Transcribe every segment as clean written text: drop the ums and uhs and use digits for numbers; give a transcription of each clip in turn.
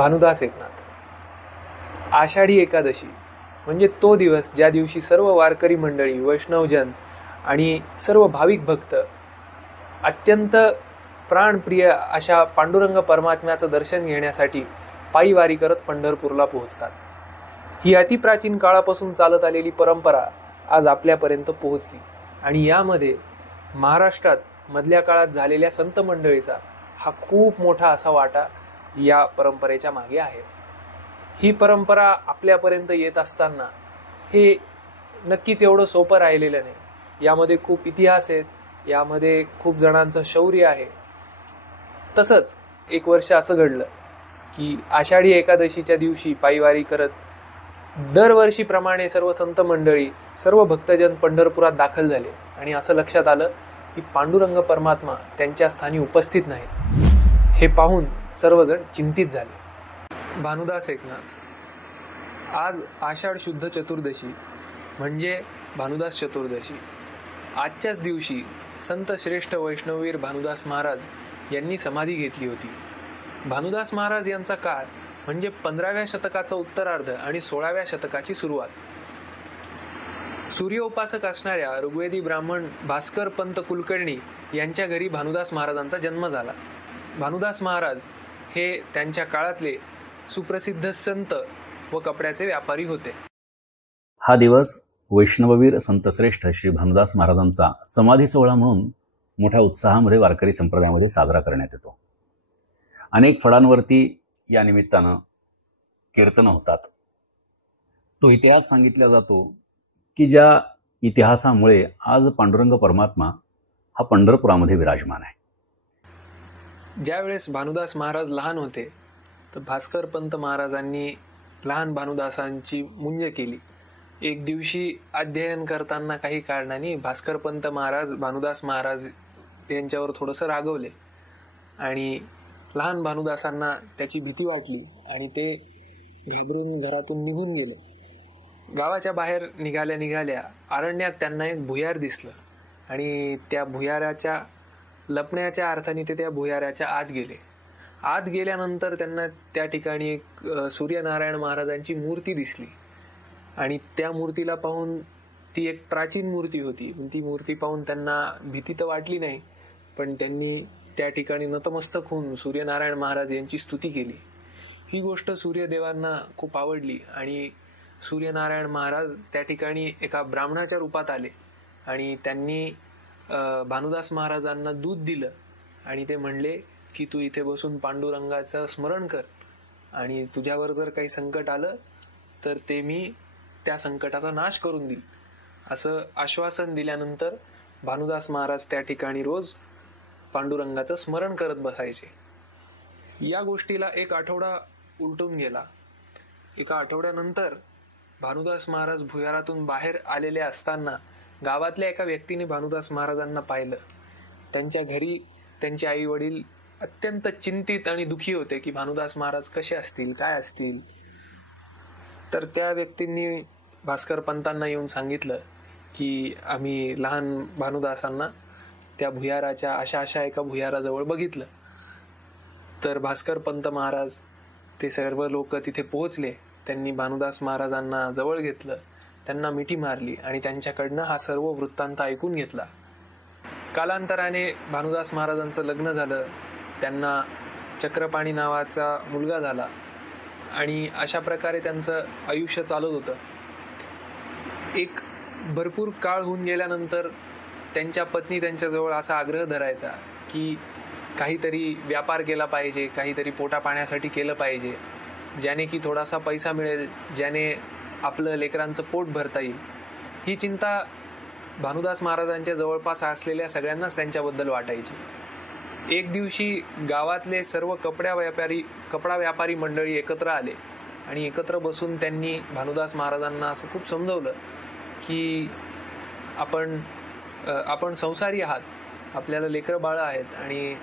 भानुदास एकनाथ। आषाढी एकादशी म्हणजे तो दिवस ज्या दिवशी सर्व वारकरी मंडळी, वैष्णवजन आणि सर्व भाविक भक्त अत्यंत प्राणप्रिय अशा पांडुरंग परमात्म्याचं दर्शन घेण्यासाठी पायी वारी करत पंढरपूरला पोहोचतात। ही अतिप्राचीन काळापासून चालत आलेली परंपरा आज आपल्यापर्यंत पोहोचली आणि यामध्ये महाराष्ट्रात मधल्या काळात झालेल्या संत मंडळीचा हा खूप मोठा असा वाटा या परंपरेच्या मागे आहे। ही परंपरा आपल्यापर्यंत येत असताना हे नक्कीच एवढं सोपं राहिलेलं नाही। यामध्ये खूप इतिहास आहेत, यामध्ये खूप जणांचं शौर्य आहे। तसंच एक वर्ष असं घडलं की आषाढी एकादशीच्या दिवशी पायीवारी करत दरवर्षीप्रमाणे सर्व संत मंडळी, सर्व भक्तजन पंढरपुरात दाखल झाले आणि असं लक्षात आलं की पांडुरंग परमात्मा त्यांच्या स्थानी उपस्थित नाहीत। हे पाहून सर्वजण चिंतित झाले। भानुदास एकनाथ। आज आषाढ शुद्ध चतुर्दशी म्हणजे भानुदास चतुर्दशी। आजच्याच दिवशी संत श्रेष्ठ वैष्णववीर भानुदास महाराज यांनी समाधी घेतली होती। भानुदास महाराज यांचा काळ म्हणजे 15व्या शतकाचा उत्तरार्ध आणि 16व्या शतकाची सुरुवात। सूर्योपासक असणाऱ्या ऋग्वेदी ब्राह्मण भास्कर पंत कुलकर्णी यांच्या घरी भानुदास महाराजांचा जन्म झाला। भानुदास महाराज हे त्यांच्या काळातले सुप्रसिद्ध संत व कपड्याचे व्यापारी होते। हा दिवस वैष्णववीर संतश्रेष्ठ श्री भानुदास महाराजांचा समाधी सोहळा म्हणून मोठ्या उत्साहामध्ये वारकरी संप्रदायामध्ये साजरा करण्यात येतो। अनेक फळांवरती या निमित्तानं कीर्तनं होतात। तो इतिहास सांगितला जातो की ज्या इतिहासामुळे आज पांडुरंग परमात्मा हा पंढरपुरामध्ये विराजमान आहे। ज्यावेळेस भानुदास महाराज लहान होते तर भास्कर पंत महाराजांनी लहान भानुदासांची मुंज केली। एक दिवशी अध्ययन करताना काही कारणाने भास्कर पंत महाराज भानुदास महाराज यांच्यावर थोडंसं रागवले आणि लहान भानुदासांना त्याची भीती वाटली आणि ते घाबरून घरातून निघून गेले। गावाच्या बाहेर निघाल्या अरण्यात त्यांना एक भुयार दिसलं आणि त्या भुयाराच्या लपण्याच्या अर्थाने ते त्या भुयाराच्या आत गेले। आत गेल्यानंतर त्यांना त्या ठिकाणी एक सूर्यनारायण महाराजांची मूर्ती दिसली आणि त्या मूर्तीला पाहून, ती एक प्राचीन मूर्ती होती, ती मूर्ती पाहून त्यांना भीती तर वाटली नाही, पण त्यांनी त्या ठिकाणी नतमस्तक होऊन सूर्यनारायण महाराज यांची स्तुती केली। ही गोष्ट सूर्यदेवांना खूप आवडली आणि सूर्यनारायण महाराज त्या ठिकाणी एका ब्राह्मणाच्या रूपात आले आणि त्यांनी भानुदास महाराजांना दूध दिलं आणि ते म्हणले की तू इथे बसून पांडुरंगाचं स्मरण कर आणि तुझ्यावर जर काही संकट आलं तर ते मी त्या संकटाचा नाश करून देईल, असं आश्वासन दिल्यानंतर भानुदास महाराज त्या ठिकाणी रोज पांडुरंगाचं स्मरण करत बसायचे। या गोष्टीला एक आठवडा उलटून गेला। एका आठवड्यानंतर भानुदास महाराज भुयारातून बाहेर आलेले असताना गावातल्या एका व्यक्तीने भानुदास महाराजांना पाहिलं। त्यांच्या घरी त्यांचे आई वडील अत्यंत चिंतित आणि दुखी होते की भानुदास महाराज कसे असतील, काय असतील। तर त्या व्यक्तींनी भास्कर पंतांना येऊन सांगितलं की आम्ही लहान भानुदासांना त्या भुयाराच्या अशा एका भुयाराजवळ बघितलं। तर भास्कर पंत महाराज ते सर्व लोक तिथे पोहोचले। त्यांनी भानुदास महाराजांना जवळ घेतलं, त्यांना मिठी मारली आणि त्यांच्याकडनं हा सर्व वृत्तांत ऐकून घेतला। कालांतराने भानुदास महाराजांचं लग्न झालं, त्यांना चक्रपाणी नावाचा मुलगा झाला आणि अशा प्रकारे त्यांचं आयुष्य चालत होतं। एक भरपूर काळ होऊन गेल्यानंतर त्यांच्या पत्नी त्यांच्याजवळ असा आग्रह धरायचा की काहीतरी व्यापार केला पाहिजे, काहीतरी पोटा पाण्यासाठी केलं पाहिजे, ज्याने की थोडासा पैसा मिळेल, ज्याने आपलं लेकरांचं पोट भरता येईल। ही चिंता भानुदास महाराजांच्या जवळपास असलेल्या सगळ्यांनाच त्यांच्याबद्दल वाटायची। एक दिवशी गावातले सर्व कपडा व्यापारी मंडळी एकत्र आले आणि एकत्र बसून त्यांनी भानुदास महाराजांना असं खूप समजवलं की आपण संसारी आहात, आपल्याला लेकरं बाळं आहेत आणि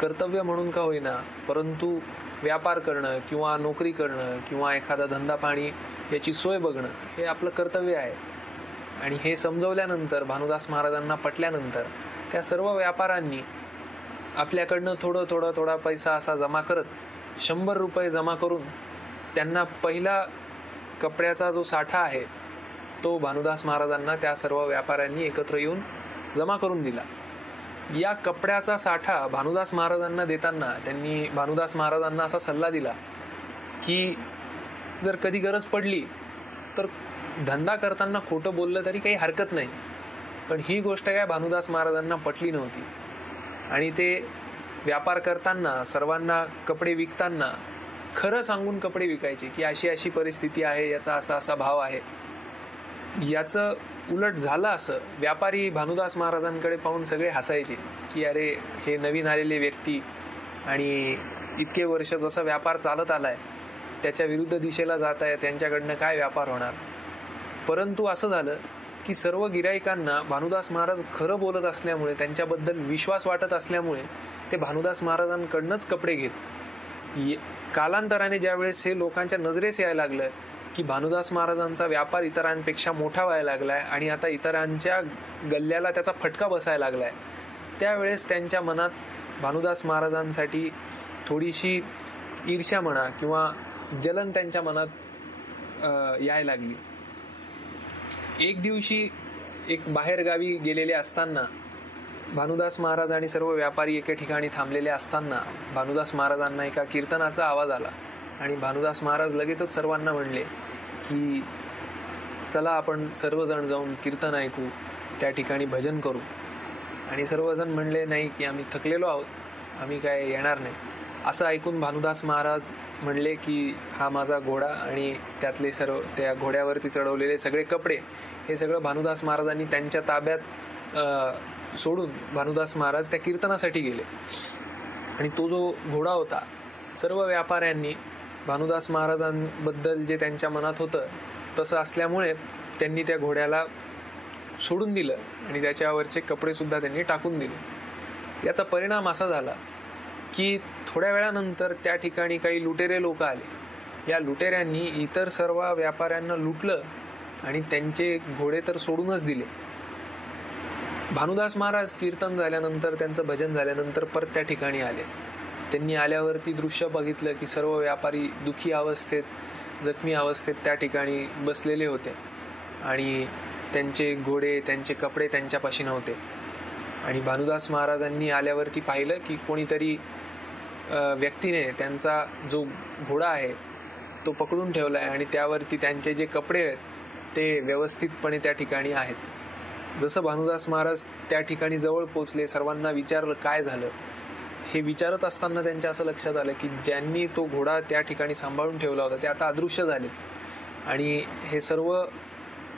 कर्तव्य म्हणून का होईना परंतु व्यापार करणं किंवा नोकरी करणं किंवा एखादा धंदा पाणी याची सोय बघणं हे आपलं कर्तव्य आहे। आणि हे समजवल्यानंतर भानुदास महाराजांना पटल्यानंतर त्या सर्व व्यापाऱ्यांनी आपल्याकडनं थोडा पैसा असा जमा करत ₹100 जमा करून त्यांना पहिला कपड्याचा जो साठा आहे तो भानुदास महाराजांना त्या सर्व व्यापाऱ्यांनी एकत्र येऊन जमा करून दिला. या कपड्याचा साठा भानुदास महाराजांना देताना त्यांनी भानुदास महाराजांना असा सल्ला दिला की जर कधी गरज पडली तर धंदा करताना खोटं बोललं तरी काही हरकत नाही. पण ही गोष्ट काय भानुदास महाराजांना पटली नव्हती आणि ते व्यापार करताना सर्वांना कपडे विकताना खरं सांगून कपडे विकायचे की अशी अशी परिस्थिती आहे, याचा असा असा भाव आहे. याचं उलट झालं असं, व्यापारी भानुदास महाराजांकडे पाहून सगळे हसायचे की अरे हे नवीन आलेले व्यक्ती आणि इतके वर्ष जसा व्यापार चालत आलाय त्याच्या विरुद्ध दिशेला जात आहे, त्यांच्याकडनं काय व्यापार होणार. परंतु असं झालं की सर्व गिराईकांना भानुदास महाराज खरं बोलत असल्यामुळे, त्यांच्याबद्दल विश्वास वाटत असल्यामुळे ते भानुदास महाराजांकडनंच कपडे घेत. कालांतराने ज्यावेळेस हे लोकांच्या नजरेस यायला लागलं की भानुदास महाराजांचा व्यापार इतरांपेक्षा मोठा व्हायला लागलाय आणि आता इतरांच्या गल्ल्याला त्याचा फटका बसायला लागलाय, त्यावेळेस त्यांच्या मनात भानुदास महाराजांसाठी थोडीशी ईर्ष्या म्हणा किंवा जलन त्यांच्या मनात यायला लागली. एक दिवशी एक बाहेरगावी गेलेले असताना भानुदास महाराज आणि सर्व व्यापारी एके ठिकाणी थांबलेले असताना भानुदास महाराजांना एका कीर्तनाचा आवाज आला आणि भानुदास महाराज लगेचच सर्वांना म्हणले की चला आपण सर्वजण जाऊन कीर्तन ऐकू, त्या ठिकाणी भजन करू. आणि सर्वजण म्हणले नाही की आम्ही थकलेलो आहोत, आम्ही काय येणार नाही. असं ऐकून भानुदास महाराज म्हणले की हा माझा घोडा आणि त्यातले सर्व त्या घोड्यावरती चढवलेले सगळे कपडे हे सगळं भानुदास महाराजांनी त्यांच्या ताब्यात सोडून भानुदास महाराज त्या कीर्तनासाठी गेले. आणि तो जो घोडा होता, सर्व व्यापाऱ्यांनी भानुदास महाराजांबद्दल जे त्यांच्या मनात होतं तसं असल्यामुळे त्यांनी त्या घोड्याला सोडून दिलं आणि त्याच्यावरचे कपडेसुद्धा त्यांनी टाकून दिले. याचा परिणाम असा झाला की थोड्या वेळानंतर त्या ठिकाणी काही लुटेरे लोक आले. या लुटेऱ्यांनी इतर सर्व व्यापाऱ्यांना लुटलं आणि त्यांचे घोडे तर सोडूनच दिले. भानुदास महाराज कीर्तन झाल्यानंतर, त्यांचं भजन झाल्यानंतर परत त्या ठिकाणी आले. त्यांनी आल्यावरती दृश्य बघितलं की सर्व व्यापारी दुःखी अवस्थेत, जखमी अवस्थेत त्या ठिकाणी बसलेले होते आणि त्यांचे घोडे, त्यांचे कपडे त्यांच्यापाशी नव्हते. आणि भानुदास महाराजांनी आल्यावरती पाहिलं की कोणीतरी व्यक्तीने त्यांचा जो घोडा आहे तो पकडून ठेवला आहे आणि त्यावरती त्यांचे जे कपडे आहेत ते व्यवस्थितपणे त्या ठिकाणी आहेत. जसं भानुदास महाराज त्या ठिकाणी जवळ पोचले, सर्वांना विचारलं काय झालं. हे विचारत असताना त्यांच्या असं लक्षात आलं की ज्यांनी तो घोडा त्या ठिकाणी सांभाळून ठेवला होता ते आता अदृश्य झाले. आणि हे सर्व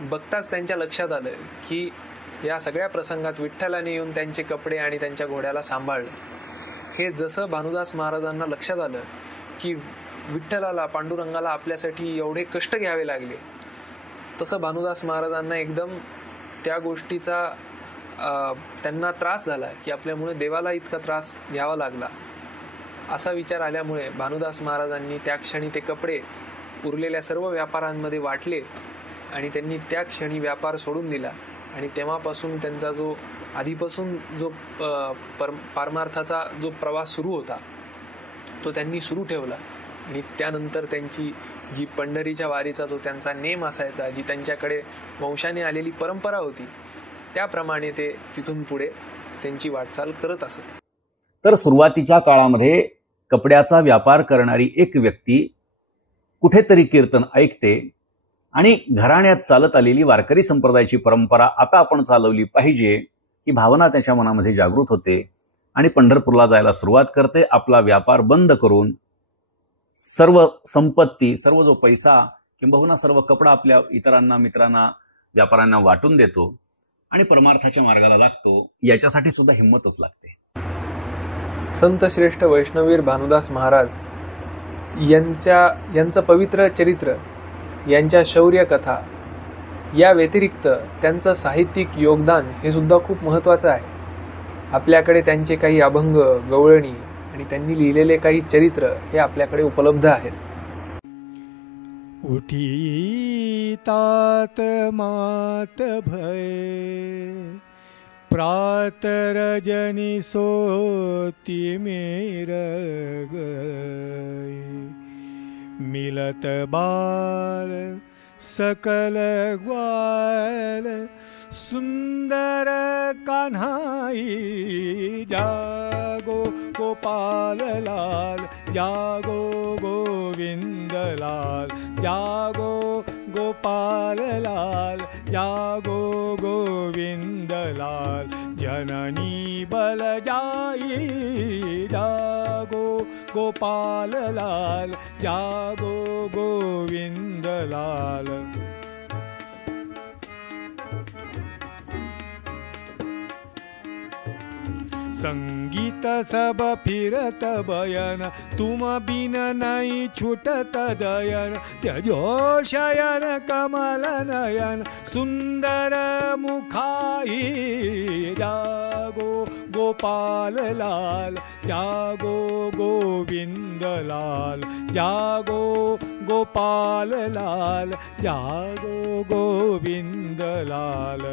बघताच त्यांच्या लक्षात आलं की या सगळ्या प्रसंगात विठ्ठलाने येऊन त्यांचे कपडे आणि त्यांच्या घोड्याला सांभाळलं. हे जसं भानुदास महाराजांना लक्षात आलं की विठ्ठलाला, पांडुरंगाला आपल्यासाठी एवढे कष्ट घ्यावे लागले, तसं भानुदास महाराजांना एकदम त्या गोष्टीचा त्यांना त्रास झाला की आपल्यामुळे देवाला इतका त्रास घ्यावा लागला. असा विचार आल्यामुळे भानुदास महाराजांनी त्या क्षणी ते कपडे उरलेल्या सर्व व्यापाऱ्यांमध्ये वाटले आणि त्यांनी त्या क्षणी व्यापार सोडून दिला. आणि तेव्हापासून त्यांचा जो आधीपासून जो पारमार्थाचा जो प्रवास सुरू होता तो त्यांनी सुरू ठेवला. आणि त्यानंतर त्यांची जी पंढरीच्या वारीचा जो त्यांचा नेम असायचा, जी त्यांच्याकडे वंशाने आलेली परंपरा होती, त्याप्रमाणे ते तिथून पुढे त्यांची वाटचाल करत असत. तर सुरुवातीच्या काळामध्ये कपड्याचा व्यापार करणारी एक व्यक्ती कुठेतरी कीर्तन ऐकते आणि घराण्यात चालत आलेली वारकरी संप्रदायाची परंपरा आता आपण चालवली पाहिजे ही भावना त्याच्या मनामध्ये जागृत होते आणि पंढरपूरला जायला सुरुवात करते. आपला व्यापार बंद करून सर्व संपत्ती, सर्व जो पैसा किंबहुना सर्व कपडा आपल्या इतरांना, मित्रांना, व्यापाऱ्यांना वाटून देतो आणि परमार्थाच्या मार्गाला लागतो. याच्यासाठी सुद्धा हिंमतच लागते. संत श्रेष्ठ वैष्णवीर भानुदास महाराज यांचं पवित्र चरित्र, यांच्या शौर्य कथा या व्यतिरिक्त त्यांचं साहित्यिक योगदान हे सुद्धा खूप महत्त्वाचं आहे. आपल्याकडे त्यांचे काही अभंग, गवळणी आणि त्यांनी लिहिलेले काही चरित्र हे आपल्याकडे उपलब्ध आहेत. उठी तात मात भय प्रातरजनी सोती मेर गई, मिलत बाल सकल ग्वाल, सुंदर कान्हाई जागो गोपाल लाल, जागो गोविंद लाल, जागो गोपाल लाल, जागो गोविंद लाल, जननी बल जाई, जागो गोपाल लाल, जागो गोविंद लाल। संगीत सब फिरत बयन, तुम बिन नहीं छूटत दयन, त्यजो शयन कमल नयन, सुंदर मुखाई जागो गोपाल लाल, जागो गोविंद लाल, जागो गोपाल लाल, जागो गोविंद लाल।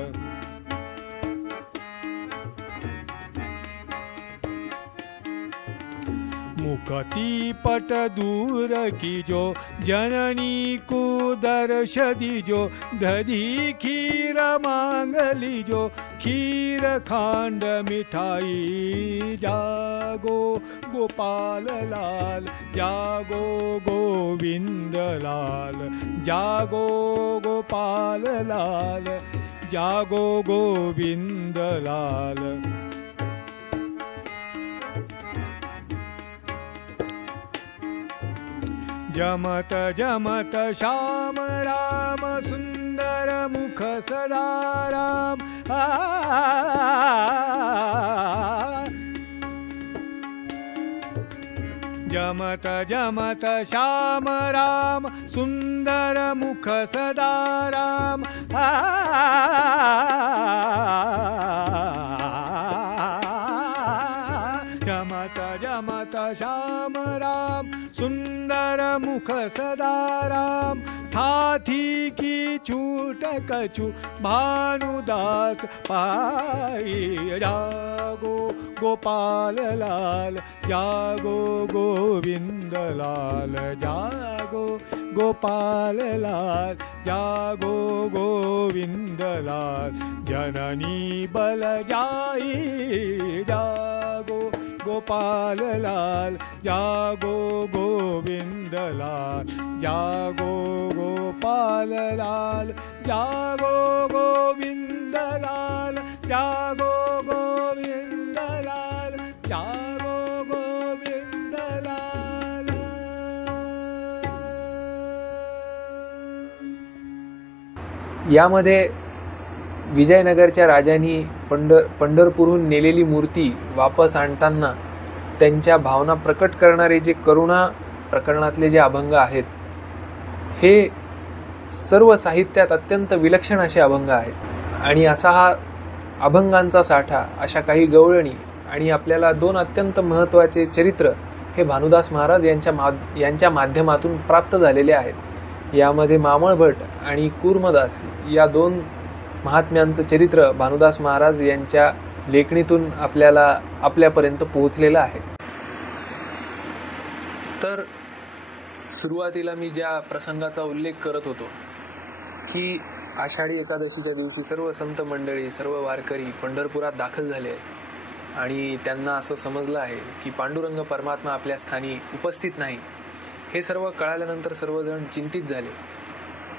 मुखती पट दूर कीजो, जननी को दर्श दीजो, दधी खीर मांग लीजो, खीर खांड मिठाई, जागो गोपाल लाल, जागो गोविंद लाल, जागो गोपाल लाल, जागो गोविंद लाल। जमत जमत श्याम राम, सुंदर मुख सदा राम, जमत जमत श्याम राम, सुंदर मुख सदा राम, जमत जमत श्याम राम, सुंदर मुख सदा राम, थाथी की छूट कछु भानुदास पाई, जागो गोपाल लाल, जागो गोविंद लाल, जागो गोपाल लाल, जागो गोविंद लाल, जननी बल जाई, जागो गोपाल लाल, जागो गोविंद लाल, जागो गोपाल लाल, जागो गोविंद लाल, जागो गोविंद लाल, जागो गोविंद लाल। यामध्ये विजयनगरच्या राजांनी पंढरपूरहून नेलेली मूर्ती वापस आणताना त्यांच्या भावना प्रकट करणारे जे करुणा प्रकरणातले जे अभंग आहेत, हे सर्व साहित्यात अत्यंत विलक्षण असे अभंग आहेत। आणि असा हा अभंगांचा साठा, अशा काही गवळणी आणि आपल्याला दोन अत्यंत महत्त्वाचे चरित्र हे भानुदास महाराज यांच्या माध्यमातून प्राप्त झालेले आहेत। यामध्ये मामळभट आणि कूर्मदास या दोन महात्म्यांचं चरित्र भानुदास महाराज यांच्या लेखणीतून आपल्यापर्यंत पोहोचलेलं आहे। तर सुरुवातीला मी ज्या प्रसंगाचा उल्लेख करत होतो की आषाढी एकादशीच्या दिवशी सर्व संत मंडळी, सर्व वारकरी पंढरपुरात दाखल झाले आहेत आणि त्यांना असं समजलं आहे की पांडुरंग परमात्मा आपल्या स्थानी उपस्थित नाही। हे सर्व कळाल्यानंतर सर्वजण चिंतित झाले।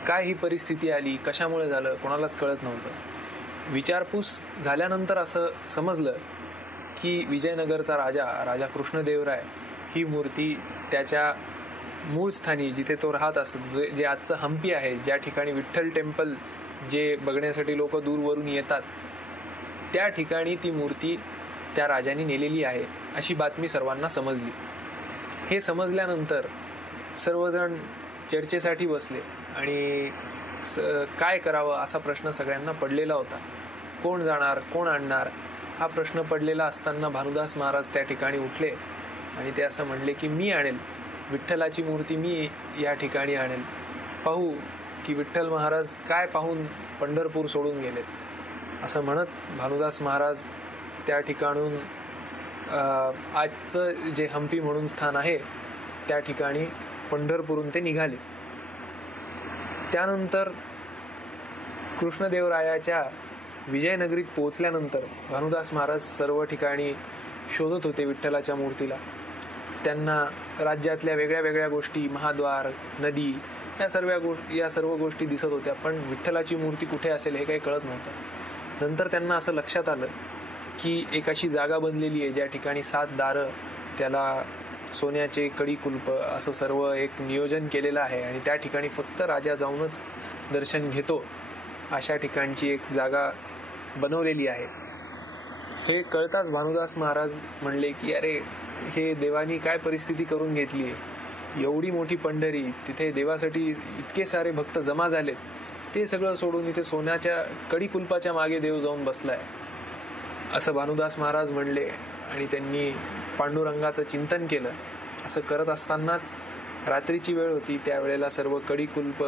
काय ही परिस्थिती आली, कशामुळे झालं, कोणालाच कळत नव्हतं। विचारपूस झाल्यानंतर असं समजलं की विजयनगरचा राजा कृष्णदेवराय ही मूर्ती त्याच्या मूळ स्थानी जिथे तो राहत असत, जे आजचं हम्पी आहे, ज्या ठिकाणी विठ्ठल टेम्पल जे बघण्यासाठी लोक दूरवरून येतात, त्या ठिकाणी ती मूर्ती त्या राजाने नेलेली आहे अशी बातमी सर्वांना समजली। हे समजल्यानंतर सर्वजण चर्चेसाठी बसले आणि काय करावं असा प्रश्न सगळ्यांना पडलेला होता। कोण जाणार, कोण आणणार हा प्रश्न पडलेला असताना भानुदास महाराज त्या ठिकाणी उठले आणि ते असं म्हणले की मी आणेल, विठ्ठलाची मूर्ती मी या ठिकाणी आणेल। पाहू की विठ्ठल महाराज काय पाहून पंढरपूर सोडून गेले। असं म्हणत भानुदास महाराज त्या ठिकाणून आजचं जे हम्पी म्हणून स्थान आहे त्या ठिकाणी पंढरपूरहून ते निघाले. त्यानंतर कृष्णदेवरायाच्या विजयनगरीत पोहोचल्यानंतर भानुदास महाराज सर्व ठिकाणी शोधत होते विठ्ठलाच्या मूर्तीला. त्यांना राज्यातल्या वेगळ्या वेगळ्या गोष्टी, महाद्वार, नदी या सर्व गोष्टी दिसत होत्या, पण विठ्ठलाची मूर्ती कुठे असेल हे काही कळत नव्हतं. नंतर त्यांना असं लक्षात आलं की एक अशी जागा बनलेली आहे ज्या ठिकाणी 7 दारं, त्याला सोन्याचे कडी कुलप असं सर्व एक नियोजन केलेलं आहे आणि त्या ठिकाणी फक्त राजा जाऊनच दर्शन घेतो अशा ठिकाणची एक जागा बनवलेली आहे. हे कळताच भानुदास महाराज म्हणले की अरे, हे देवानी काय परिस्थिती करून घेतली आहे. एवढी मोठी पंढरी, तिथे देवासाठी इतके सारे भक्त जमा झालेत, ते सगळं सोडून इथे सोन्याच्या कडी-कुलपाच्या मागे देव जाऊन बसलाय, असं भानुदास महाराज म्हणले. आणि त्यांनी पांडुरंगाचं चिंतन केलं. असं करत असतानाच रात्रीची वेळ होती. त्यावेळेला सर्व कडी-कुलप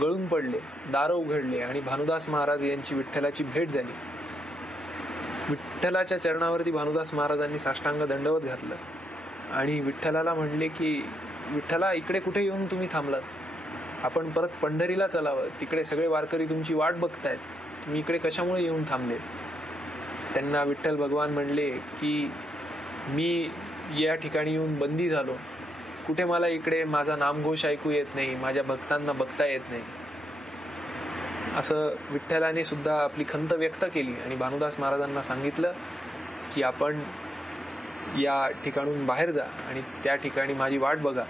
गळून पडले, दारं उघडले आणि भानुदास महाराज यांची विठ्ठलाची भेट झाली. विठ्ठलाच्या चरणावरती भानुदास महाराजांनी साष्टांग दंडवत घातलं आणि विठ्ठलाला म्हणले की विठ्ठला, इकडे कुठे येऊन तुम्ही थांबलात? आपण परत पंढरीला चलावं. तिकडे सगळे वारकरी तुमची वाट बघतायत, तुम्ही इकडे कशामुळे येऊन थांबले? त्यांना विठ्ठल भगवान म्हणले की मी या ठिकाणी येऊन बंदी झालो. कुठे मला इकडे माझा नामघोष ऐकू येत नाही, माझ्या भक्तांना बघता येत नाही. असं विठ्ठलाने सुद्धा आपली खंत व्यक्त केली आणि भानुदास महाराजांना सांगितलं की आपण या ठिकाणून बाहेर जा आणि त्या ठिकाणी माझी वाट बघा.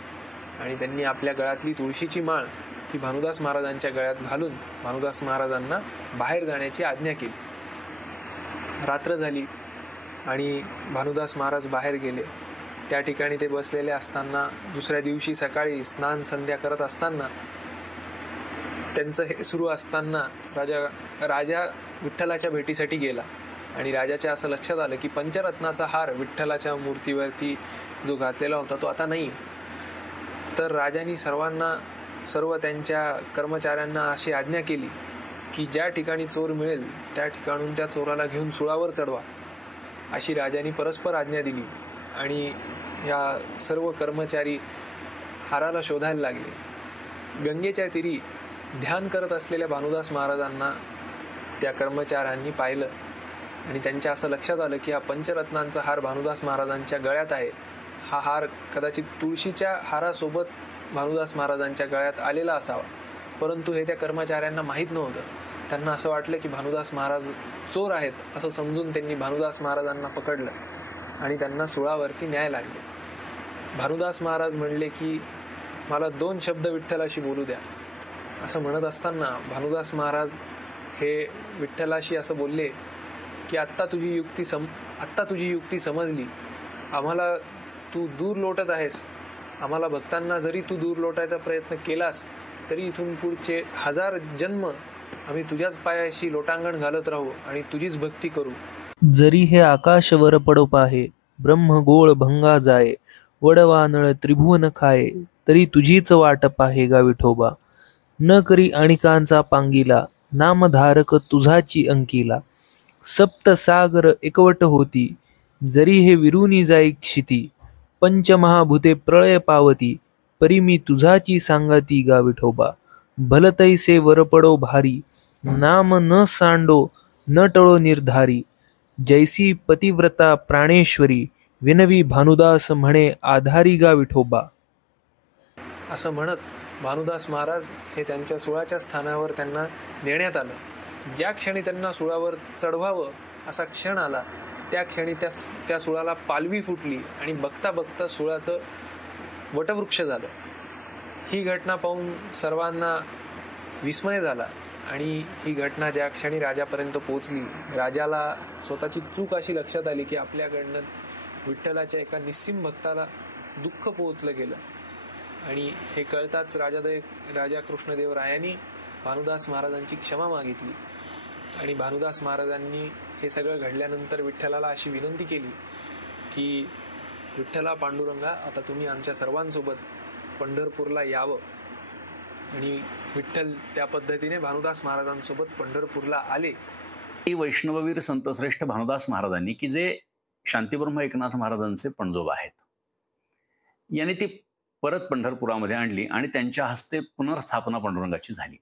आणि त्यांनी आपल्या गळ्यातली तुळशीची माळ ही भानुदास महाराजांच्या गळ्यात घालून भानुदास महाराजांना बाहेर जाण्याची आज्ञा केली. रात्र झाली आणि भानुदास महाराज बाहेर गेले. त्या ठिकाणी ते बसलेले असताना दुसऱ्या दिवशी सकाळी स्नान संध्या करत असताना, त्यांचं हे सुरू असताना राजा विठ्ठलाच्या भेटीसाठी गेला आणि राजाच्या असं लक्षात आलं की पंचरत्नाचा हार विठ्ठलाच्या मूर्तीवरती जो घातलेला होता तो आता नाही. तर राजांनी सर्व त्यांच्या कर्मचाऱ्यांना अशी आज्ञा केली की ज्या ठिकाणी चोर मिळेल त्या ठिकाणून त्या चोराला घेऊन सुळावर चढवा, अशी राजांनी परस्पर आज्ञा दिली. आणि या सर्व कर्मचारी हाराला शोधायला लागले. गंगेच्या तीरी ध्यान करत असलेल्या भानुदास महाराजांना त्या कर्मचाऱ्यांनी पाहिलं आणि त्यांच्या असं लक्षात आलं की हा पंचरत्नांचा हार भानुदास महाराजांच्या गळ्यात आहे. हा हार कदाचित तुळशीच्या हारासोबत भानुदास महाराजांच्या गळ्यात आलेला असावा, परंतु हे त्या कर्मचाऱ्यांना माहीत नव्हतं. त्यांना असं वाटलं की भानुदास महाराज चोर आहेत असं समजून त्यांनी भानुदास महाराजांना पकडलं आणि त्यांना सुळावरती न्याय लागले. भानुदास महाराज म्हणले की मला 2 शब्द विठ्ठलाशी बोलू द्या. असं म्हणत असताना भानुदास महाराज हे विठ्ठलाशी असं बोलले की आत्ता तुझी युक्ती समजली. आम्हाला तू दूर लोटत आहेस. आम्हाला भक्तांना जरी तू दूर लोटायचा प्रयत्न केलास तरी इथून पुढचे 1000 जन्म आम्ही तुझ्याच पायाशी लोटांगण घालत राहू आणि तुझीच भक्ती करू. जरी हे आकाश वर पडो पाहे, ब्रह्म गोळ भंगा जाये, वडवानळ त्रिभुवन खाये, तरी तुझीच वाट पाहे गा विठोबा. न करी अणिकांचा पांगिला, नामधारक तुझाची अंकिला. सप्त सागर एकवट होती, जरी हे विरुनी जाई क्षिती. पंचमहाभूते प्रळय पावती, परी मी तुझाची सांगती गा विठोबा. भलतैसे वर पडो भारी, नाम न सांडो न टळो निर्धारी. जैसी पतिव्रता प्राणेश्वरी, विनवी भानुदास म्हणे आधारी गा विठोबा. असं म्हणत भानुदास महाराज हे त्यांच्या सुळाच्या स्थानावर त्यांना नेण्यात आलं. ज्या क्षणी त्यांना सुळावर चढवावं असा क्षण आला त्या क्षणी त्या सुळाला पालवी फुटली आणि बघता बघता सुळाचं वटवृक्ष झालं. ही घटना पाहून सर्वांना विस्मय झाला आणि ही घटना ज्या क्षणी राजापर्यंत पोहोचली, राजाला स्वतःची चूक अशी लक्षात आली की आपल्याकडनं विठ्ठलाच्या एका निस्सीम भक्ताला दुःख पोहोचलं गेलं. आणि हे कळताच राजा कृष्णदेवरायांनी भानुदास महाराजांची क्षमा मागितली आणि भानुदास महाराजांनी हे सगळं घडल्यानंतर विठ्ठलाला अशी विनंती केली की विठ्ठला पांडुरंगा, आता तुम्ही आमच्या सर्वांसोबत पंढरपूरला यावं. आणि विठ्ठल त्या पद्धतीने भानुदास महाराजांसोबत पंढरपूरला आले वैष्णववीर संतश्रेष्ठ भानुदास महाराजांनी, की जे शांतीब्रह्म एकनाथ महाराजांचे पणजोबा आहेत, यांनी ती परत पंढरपुरामध्ये आणली आणि त्यांच्या हस्ते पुनर्स्थापना पांडुरंगाची झाली.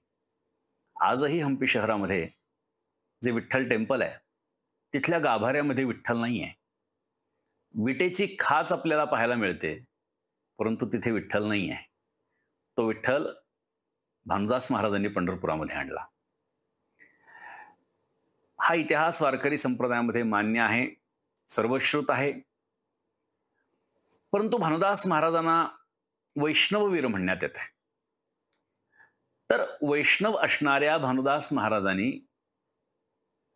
आजही हंपी शहरामध्ये जे विठ्ठल टेम्पल आहे तिथल्या गाभाऱ्यामध्ये विठ्ठल नाही आहे. विटेची खाच आपल्याला पाहायला मिळते, परंतु तिथे विठ्ठल नाही आहे. तो विठ्ठल भानुदास महाराजांनी पंढरपुरामध्ये आणला. हा इतिहास वारकरी संप्रदायामध्ये मान्य आहे, सर्वश्रुत आहे. परंतु भानुदास महाराजांना वैष्णववीर म्हणण्यात येत आहे. तर वैष्णव असणाऱ्या भानुदास महाराजांनी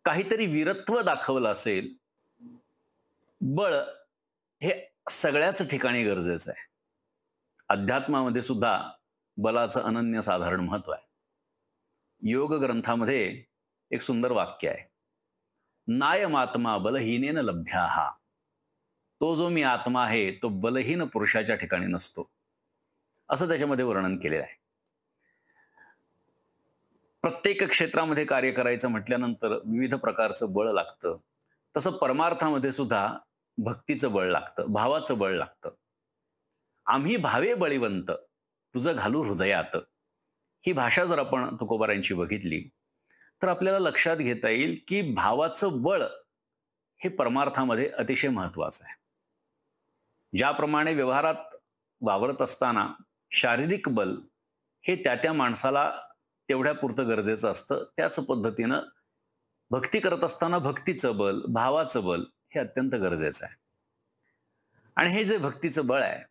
काहीतरी वीरत्व दाखवलं असेल. बळ हे सगळ्याच ठिकाणी गरजेचं आहे. अध्यात्मामध्ये सुद्धा बलाचं अनन्यसाधारण महत्व आहे. योग ग्रंथामध्ये एक सुंदर वाक्य आहे, नायमात्मा बलहीनेन लभ्याहा. तो जो मी आत्मा आहे तो बलहीन पुरुषाच्या ठिकाणी नसतो, असं त्याच्यामध्ये वर्णन केलेलं आहे. प्रत्येक क्षेत्रामध्ये कार्य करायचं म्हटल्यानंतर विविध प्रकारचं बळ लागतं. तसं परमार्थामध्ये सुद्धा भक्तीचं बळ लागतं, भावाचं बळ लागतं. आम्ही भावे बळीवंत तुझं घालू हृदयात, ही भाषा जर आपण तुकोबारांची बघितली तर आपल्याला लक्षात घेता येईल की भावाचं बळ हे परमार्थामध्ये अतिशय महत्वाचं आहे. ज्याप्रमाणे व्यवहारात वावरत असताना शारीरिक बल हे त्या माणसाला तेवढ्या पुरतं गरजेचं असतं, त्याच पद्धतीनं भक्ती करत असताना भक्तीचं बल, भावाचं बल हे अत्यंत गरजेचं आहे. आणि हे जे भक्तीचं बळ आहे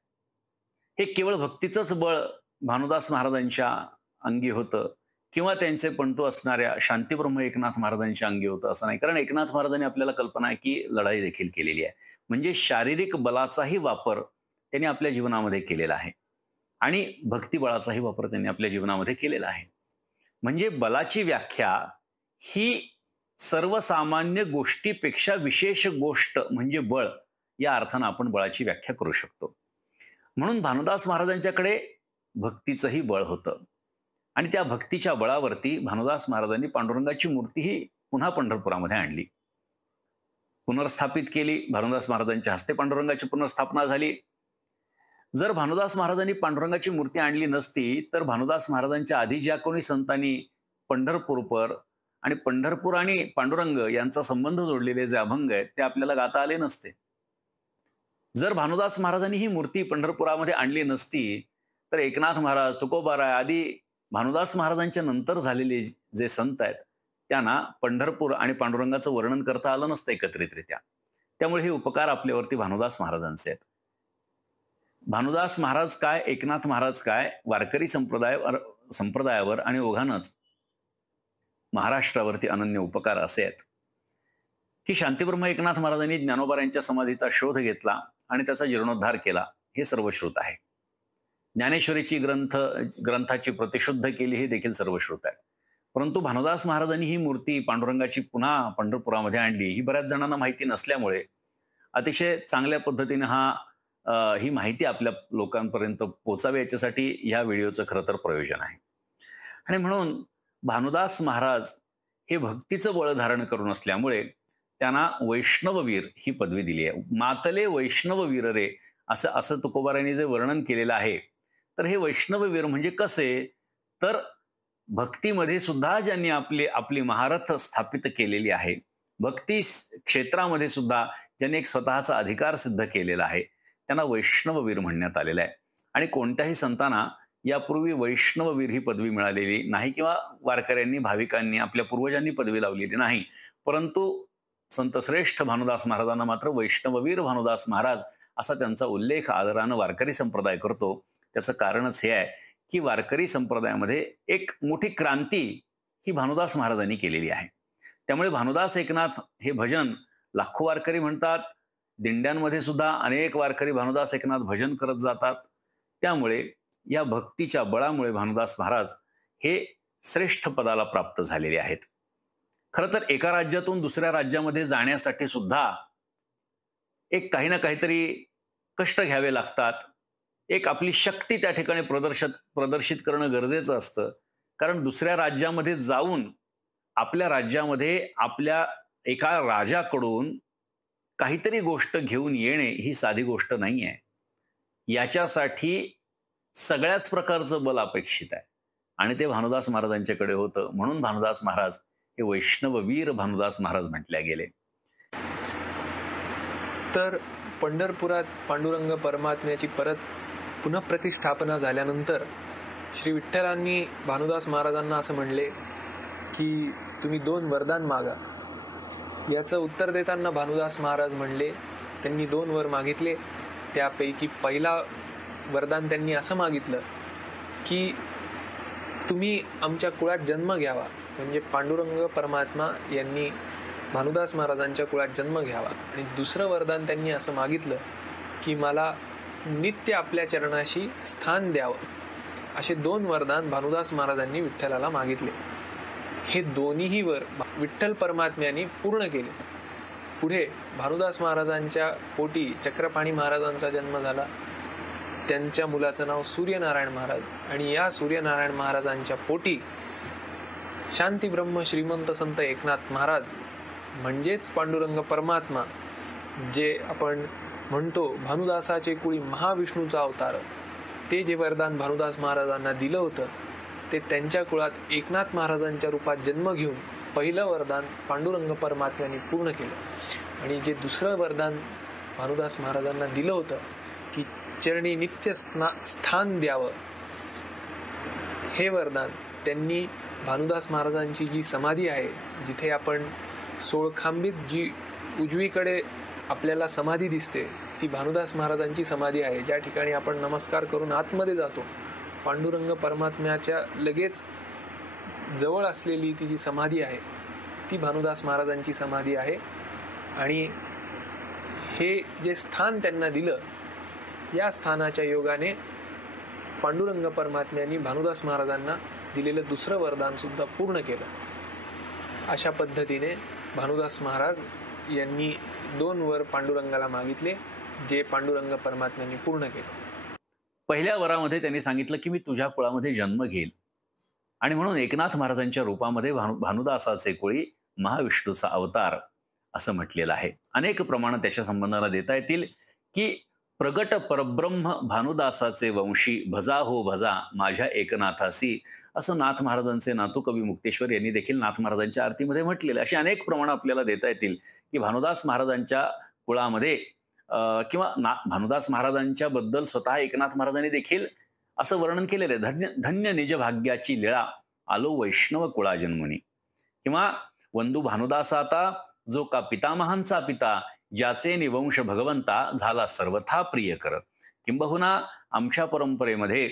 हे केवळ भक्तीचंच बळ भानुदास महाराजांच्या अंगी होतं किंवा त्यांचे पणतू असणाऱ्या शांतीब्रह्म एकनाथ महाराजांच्या अंगी होतं असं नाही. कारण एकनाथ महाराजांनी आपल्याला कल्पना आहे की लढाई देखील केलेली आहे. म्हणजे शारीरिक बलाचाही वापर त्यांनी आपल्या जीवनामध्ये केलेला आहे आणि भक्तिबळाचाही वापर त्यांनी आपल्या जीवनामध्ये केलेला आहे. म्हणजे बलाची व्याख्या ही सर्वसामान्य गोष्टीपेक्षा विशेष गोष्ट म्हणजे बळ, या अर्थानं आपण बळाची व्याख्या करू शकतो. म्हणून भानुदास महाराजांच्याकडे भक्तीचंही बळ होतं आणि त्या भक्तीच्या बळावरती भानुदास महाराजांनी पांडुरंगाची मूर्तीही पुन्हा पंढरपुरामध्ये आणली, पुनर्स्थापित केली. भानुदास महाराजांच्या हस्ते पांडुरंगाची पुनर्स्थापना झाली. जर भानुदास महाराजांनी पांडुरंगाची मूर्ती आणली नसती तर भानुदास महाराजांच्या आधी ज्या कोणी संतांनी पंढरपूरपर आणि पंढरपूर आणि पांडुरंग यांचा संबंध जोडलेले जे अभंग आहेत ते आपल्याला गाता आले नसते. जर भानुदास महाराजांनी ही मूर्ती पंढरपुरामध्ये आणली नसती तर एकनाथ महाराज, तुकोबाराय आदी भानुदास महाराजांच्या नंतर झालेले जे संत आहेत त्यांना पंढरपूर आणि पांडुरंगाचं वर्णन करता आलं नसतं एकत्रितरित्या. त्यामुळे हे उपकार आपल्यावरती भानुदास महाराजांचे आहेत. भानुदास महाराज काय, एकनाथ महाराज काय, वारकरी संप्रदायावर आणि ओघानच महाराष्ट्रावरती अनन्य उपकार असे आहेत की शांतीब्रह्म एकनाथ महाराजांनी ज्ञानोबा यांच्या समाधीचा शोध घेतला आणि त्याचा जीर्णोद्धार केला, हे सर्वश्रुत आहे. ज्ञानेश्वरीची ग्रंथाची प्रतिशुद्ध केली, हे देखील सर्वश्रुत आहे. परंतु भानुदास महाराजांनी ही मूर्ती पांडुरंगाची पुन्हा पंढरपुरामध्ये आणली ही बऱ्याच जणांना माहिती नसल्यामुळे अतिशय चांगल्या पद्धतीने ही माहिती आपल्या लोकांपर्यंत पोचावी याच्यासाठी ह्या व्हिडिओचं खरं तर प्रयोजन आहे. आणि म्हणून भानुदास महाराज हे भक्तीचं बळ धारण करून असल्यामुळे त्यांना वैष्णववीर ही पदवी दिली आहे. मातले वैष्णववीर रे असं तुकोबारांनी जे वर्णन केलेलं आहे, तर हे वैष्णववीर म्हणजे कसे, तर भक्तीमध्ये सुद्धा ज्यांनी आपली महारथ स्थापित केलेली आहे, भक्ती क्षेत्रामध्ये सुद्धा ज्यांनी एक स्वतःचा अधिकार सिद्ध केलेला आहे, त्यांना वैष्णववीर म्हणण्यात आलेलं आहे. आणि कोणत्याही संतांना यापूर्वी वैष्णववीर ही पदवी मिळालेली नाही किंवा वारकऱ्यांनी, भाविकांनी, आपल्या पूर्वजांनी पदवी लावलेली नाही. परंतु संतश्रेष्ठ भानुदास महाराजांना मात्र वैष्णववीर भानुदास महाराज असा त्यांचा उल्लेख आदरानं वारकरी संप्रदाय करतो. त्याचं कारणच हे आहे की वारकरी संप्रदायामध्ये एक मोठी क्रांती ही भानुदास महाराजांनी केलेली आहे. त्यामुळे भानुदास एकनाथ हे भजन लाखो वारकरी म्हणतात. दिंड्यांमध्ये सुद्धा अनेक वारकरी भानुदास एकनाथ भजन करत जातात. त्यामुळे या भक्तीच्या बळामुळे भानुदास महाराज हे श्रेष्ठ पदाला प्राप्त झालेले आहेत. खरं तर एका राज्यातून दुसऱ्या राज्यामध्ये जाण्यासाठी सुद्धा एक काही ना काहीतरी कष्ट घ्यावे लागतात. एक आपली शक्ती त्या ठिकाणी प्रदर्शित करणं गरजेचं असतं. कारण दुसऱ्या राज्यामध्ये जाऊन आपल्या राज्यामध्ये आपल्या एका राजाकडून काहीतरी गोष्ट घेऊन येणे ही साधी गोष्ट नाही आहे. याच्यासाठी सगळ्याच प्रकारचं बल अपेक्षित आहे आणि ते भानुदास महाराजांच्याकडे होतं. म्हणून भानुदास महाराज हे वैष्णववीर भानुदास महाराज म्हटले गेले. तर पंढरपुरात पांडुरंग परमात्म्याची परत पुनःप्रतिष्ठापना झाल्यानंतर श्री विठ्ठलांनी भानुदास महाराजांना असं म्हणले की तुम्ही 2 वरदान मागा. याचं उत्तर देताना भानुदास महाराज म्हणले, त्यांनी 2 वर मागितले. त्यापैकी पहिला वरदान त्यांनी असं मागितलं की तुम्ही आमच्या कुळात जन्म घ्यावा. म्हणजे पांडुरंग परमात्मा यांनी भानुदास महाराजांच्या कुळात जन्म घ्यावा. आणि दुसरं वरदान त्यांनी असं मागितलं की मला नित्य आपल्या चरणाशी स्थान द्यावं. असे 2 वरदान भानुदास महाराजांनी विठ्ठलाला मागितले. हे दोन्हीही वर विठ्ठल परमात्म्याने पूर्ण केले. पुढे भानुदास महाराजांच्या पोटी चक्रपाणी महाराजांचा जन्म झाला. त्यांच्या मुलाचं नाव सूर्यनारायण महाराज आणि या सूर्यनारायण महाराजांच्या पोटी शांतीब्रह्म श्रीमंत संत एकनाथ महाराज म्हणजेच पांडुरंग परमात्मा, जे आपण म्हणतो भानुदासाचे कुळी महाविष्णूचा अवतार, ते जे वरदान भानुदास महाराजांना दिलं होतं ते त्यांच्या कुळात एकनाथ महाराजांच्या रूपात जन्म घेऊन पहिलं वरदान पांडुरंग परमात्म्याने पूर्ण केलं. आणि जे दुसरं वरदान भानुदास महाराजांना दिलं होतं की चरणी नित्य स्थान द्यावं, हे वरदान त्यांनी भानुदास महाराजांची जी समाधी आहे, जिथे आपण सोळखांबीत जी उजवीकडे आपल्याला समाधी दिसते, ती भानुदास महाराजांची समाधी आहे. ज्या ठिकाणी आपण नमस्कार करून आतमध्ये जातो, पांडुरंग परमात्म्याच्या लगेच जवळ असलेली ती जी समाधी आहे ती भानुदास महाराजांची समाधी आहे. आणि हे जे स्थान त्यांना दिलं, या स्थानाच्या योगाने पांडुरंग परमात्म्यांनी भानुदास महाराजांना दिलेलं दुसरं वरदान सुद्धा पूर्ण केलं. अशा पद्धतीने भानुदास महाराज यांनी 2 वर पांडुरंगाला मागितले, जे पांडुरंग परमात्म्यांनी पूर्ण केले. पहिल्या वरामध्ये त्यांनी सांगितलं की मी तुझ्या कुळामध्ये जन्म घेईल आणि म्हणून एकनाथ महाराजांच्या रूपामध्ये भानुदासाचे कुळी महाविष्णूचा अवतार असं म्हटलेलं आहे. अनेक प्रमाणात त्याच्या संबंधाला देता येतील की प्रगट परब्रह्म भानुदासाचे वंशी भजा हो भजा माझ्या एकनाथासी, असं नाथ महाराजांचे नातू कवी मुक्तेश्वर यांनी देखील नाथ महाराजांच्या आरतीमध्ये म्हटलेलं. अशी अनेक प्रमाणं आपल्याला देता येतील की भानुदास महाराजांच्या कुळामध्ये किंवा भानुदास महाराजांच्या बद्दल स्वतः एकनाथ महाराजांनी देखील असं वर्णन केलेलं आहे. धन्य निज भाग्याची लीळा आलो वैष्णव कुळा जन्मनी, किंवा वंदू भानुदासाता जो का पितामहांचा पिता, ज्याचे निवंश भगवंता झाला सर्वथा प्रिय कर. किंबहुना आमच्या परंपरेमध्ये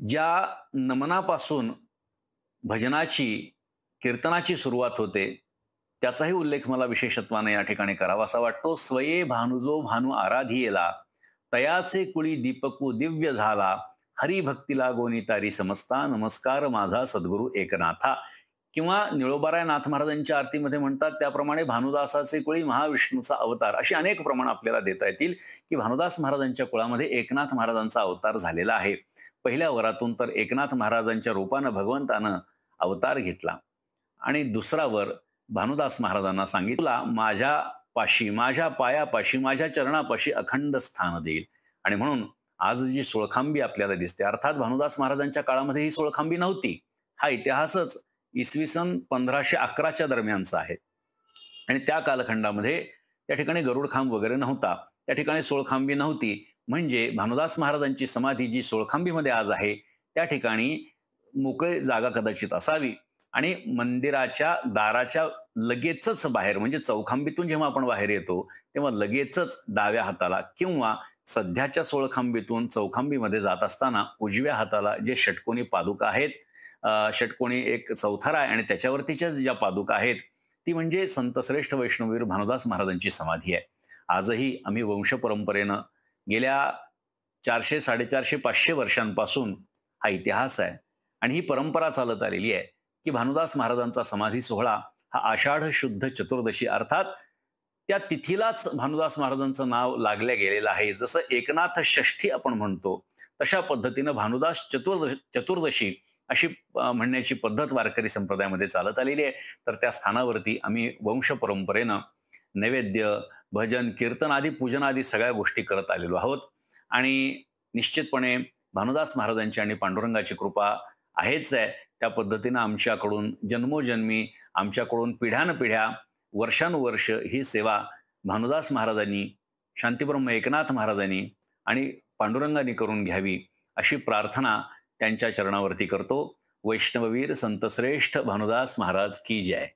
ज्या नमनापासून भजनाची कीर्तनाची सुरुवात होते त्याचाही उल्लेख मला विशेषत्वाने या ठिकाणी करावासा वाटतो. स्वये भानुजो भानु आराधियेला, तयाचे कुळी दीपकू दिव्य झाला, हरिभक्तीला गोनी तारी समजता, नमस्कार माझा सद्गुरू एकनाथा. किंवा निळोबाराय नाथ महाराजांच्या आरतीमध्ये म्हणतात त्याप्रमाणे भानुदासाचे कुळी महाविष्णूचा अवतार. अशी अनेक प्रमाण आपल्याला देता येतील की भानुदास महाराजांच्या कुळामध्ये एकनाथ महाराजांचा अवतार झालेला आहे. पहिल्या वरातून तर एकनाथ महाराजांच्या रूपानं भगवंतानं अवतार घेतला आणि दुसरा वर भानुदास महाराजांना सांगितला माझ्या पाशी, माझ्या पायापाशी, माझ्या चरणापाशी अखंड स्थान देईल. आणि म्हणून आज जी सोळखांबी आपल्याला दिसते, अर्थात भानुदास महाराजांच्या काळामध्ये ही सोळखांबी नव्हती. हा इतिहासच इसवी सन 1511च्या दरम्यानचा आहे आणि त्या कालखंडामध्ये त्या ठिकाणी गरुडखांब वगैरे नव्हता, त्या ठिकाणी सोळखांबी नव्हती. म्हणजे भानुदास महाराजांची समाधी जी सोळखांबीमध्ये आज आहे त्या ठिकाणी मोकळे जागा कदाचित असावी आणि मंदिराच्या दाराच्या लगेचच बाहेर, म्हणजे चौखांबीतून जेव्हा आपण बाहेर येतो तेव्हा लगेचच डाव्या हाताला किंवा सध्याच्या सोळखांबीतून चौखांबीमध्ये जात असताना उजव्या हाताला जे षटकोनी पादुका आहेत, षटकोनी एक चौथरा आहे आणि त्याच्यावरतीच्या ज्या पादुका आहेत ती म्हणजे संतश्रेष्ठ वैष्णववीर भानुदास महाराजांची समाधी आहे. आजही आम्ही वंश परंपरेनं गेल्या 400, 450, 500 वर्षांपासून हा इतिहास आहे आणि ही परंपरा चालत आलेली आहे की भानुदास महाराजांचा समाधी सोहळा हा आषाढ शुद्ध चतुर्दशी अर्थात त्या तिथीलाच भानुदास महाराजांचं नाव लागल्या गेलेलं आहे. जसं एकनाथ षष्ठी आपण म्हणतो तशा पद्धतीनं भानुदास चतुर्दशी अशी म्हणण्याची पद्धत वारकरी संप्रदायामध्ये चालत आलेली आहे. तर त्या स्थानावरती आम्ही वंश परंपरेनं नैवेद्य, भजन, कीर्तन आदी पूजन आदी सगळ्या गोष्टी करत आलेलो आहोत. आणि निश्चितपणे भानुदास महाराजांची आणि पांडुरंगाची कृपा आहेच आहे. त्या पद्धतीनं आमच्याकडून जन्मोजन्मी, आमच्याकडून पिढ्यानपिढ्या, वर्षानुवर्ष ही सेवा भानुदास महाराजांनी, शांतीब्रह्म एकनाथ महाराजांनी आणि पांडुरंगांनी करून घ्यावी अशी प्रार्थना त्यांच्या चरणावरती करतो. वैष्णववीर संतश्रेष्ठ भानुदास महाराज की जय.